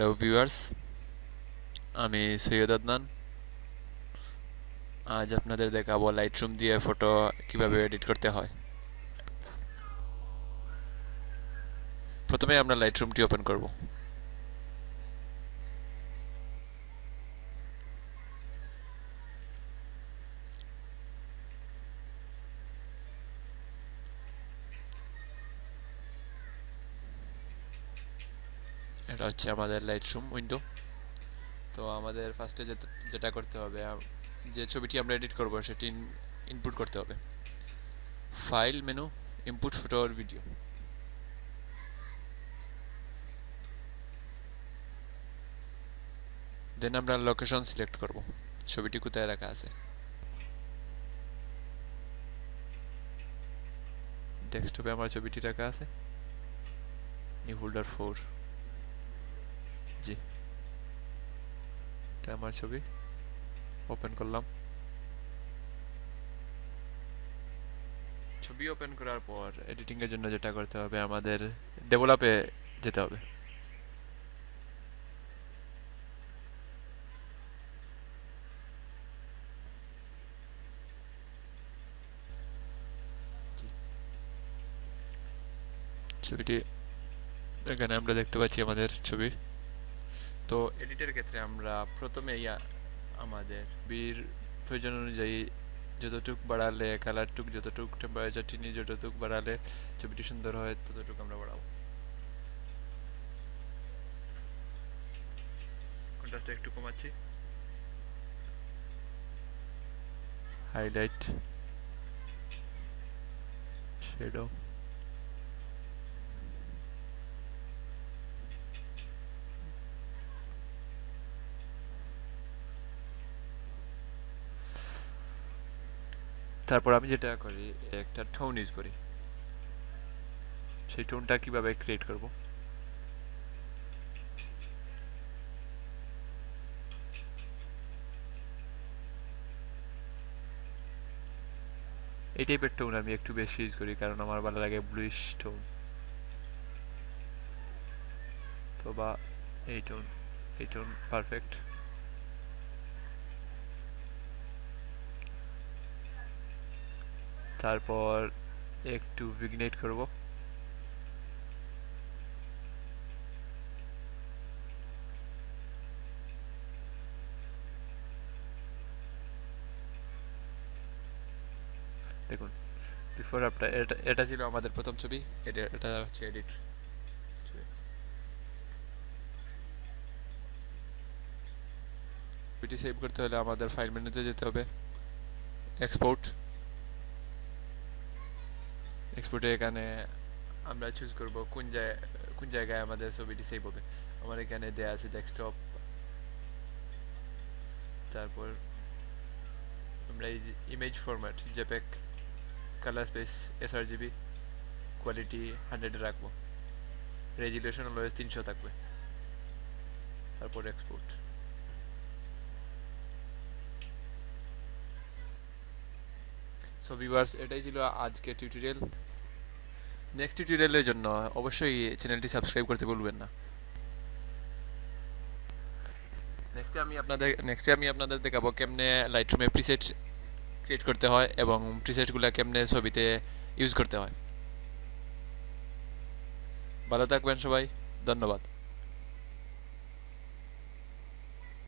Hello viewers, আমি সৈয়দ আদনান। আজ আপনাদের দেখাবো লাইটরুম দিয়ে ফটো কিভাবে এডিট করতে হয়। প্রথমে আমরা লাইটরুমটি ওপেন করব। এটা হচ্ছে আমাদের লাইটরুম উইন্ডো। তো আমাদের ফার্স্টে যেটা করতে হবে, যে ছবিটি আমরা এডিট করব সেটি ইনপুট করতে হবে। File menu, input photo or video. Then আমরা লোকেশন সিলেক্ট করব, ছবিটি কোথায় রাখা আছে। ডেস্কটপে আমার ছবিটি রাখা আছে, নিউ হোল্ডার 4। জি, এটা আমার ছবি। ওপেন করলাম। ছবি ওপেন করার পর এডিটিং এর জন্য যেটা করতে হবে, আমাদের ডেভেলপে যেতে হবে। ছবিটি এখানে আমরা দেখতে পাচ্ছি আমাদের ছবি। তো এডিটের ক্ষেত্রে আমরা প্রথমে আমাদের প্রয়োজন অনুযায়ী যতটুক বাড়ালে, কালারটুক যতটুক, টেম্পারেচারটি নিয়ে যতটুক বাড়ালে ছবিটি সুন্দর হয় ততটুকু আমরা বাড়াবো। কন্ট্রাস্টটা একটু কমাচ্ছি। হাইলাইট, শ্যাডো, তারপর আমি যেটা করি, একটা টোন ইউজ করি। সেই টোনটা কিভাবে ক্রিয়েট করব, এই টাইপের টোন আমি একটু বেশি ইউজ করি, কারণ আমার ভালো লাগে ব্লুইশ টোন। তো বা এই টোন পারফেক্ট। তারপর একটু ভিগনেট করব। দেখুন, বিফোর আফটার, এটা ছিল আমাদের প্রথম ছবি। এটা হচ্ছে এডিট ছবি। ছবিটি সেভ করতে হলে আমাদের ফাইল মেনুতে যেতে হবে, এক্সপোর্ট। এক্সপোর্টে এখানে আমরা চুজ করব কোন জায়গায় আমাদের ছবিটি সেভ হবে। আমার এখানে দেয়া আছে ডেস্কটপ। তারপর আমরা এই image format JPEG, colour space sRGB, quality 100 এ রাখবো, রেজুলেশন অলওয়েজ 300 থাকবে। তারপর এক্সপোর্ট। সো ভিউয়ার্স, এটাই ছিল আজকের টিউটোরিয়াল। নেক্সট টিউটোরিয়ালের জন্য অবশ্যই চ্যানেলটি সাবস্ক্রাইব করতে ভুলবেন না। নেক্সটে আমি আপনাদের দেখাবো কেমনে লাইটরুমে প্রিসেট ক্রিয়েট করতে হয় এবং প্রিসেটগুলো কেমনে ছবিতে ইউজ করতে হয়। ভালো থাকবেন সবাই, ধন্যবাদ।